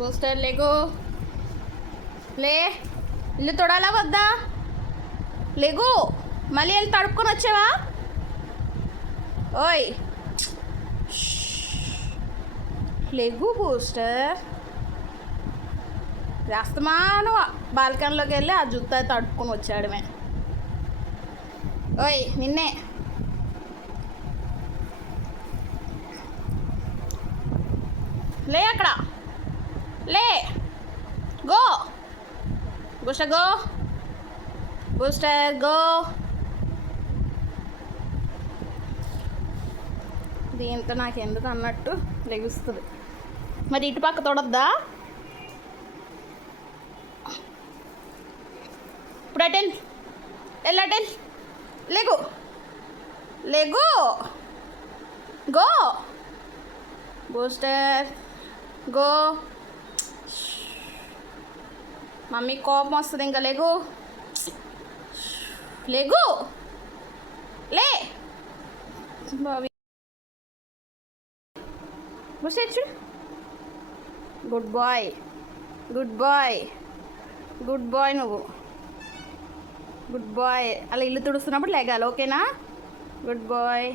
Booster లేగు. లే, ఇల్లు తొడాలా వద్దా? లేగు, మళ్ళీ వెళ్ళి తడుపుకొని వచ్చావా? ఓయ్ లేగు బూస్టర్. రాస్తమాను బాల్కనీలోకి వెళ్ళి ఆ జుత్త తడుపుకొని వచ్చాడమే. ఓయ్ నిన్నే. లే అక్కడ, లే, go booster, go booster, go. దీంతో నాకు ఎందుకు అన్నట్టు లెగుస్తుంది. మరి ఇటు పక్క తొడద్దా? ఇప్పుడు అటెల్, అటెల్, లేగు, లేగు, గో బూస్టర్, గో. మమ్మీ కోపం వస్తుంది, ఇంకా లేగు, లేగు, లే బాబీ. బూస్టర్ చూడు, good boy, good boy, good boy. నువ్వు గుడ్ బాయ్. అలా ఇల్లు తుడుస్తున్నప్పుడు లేగాలి, ఓకేనా? Good bye.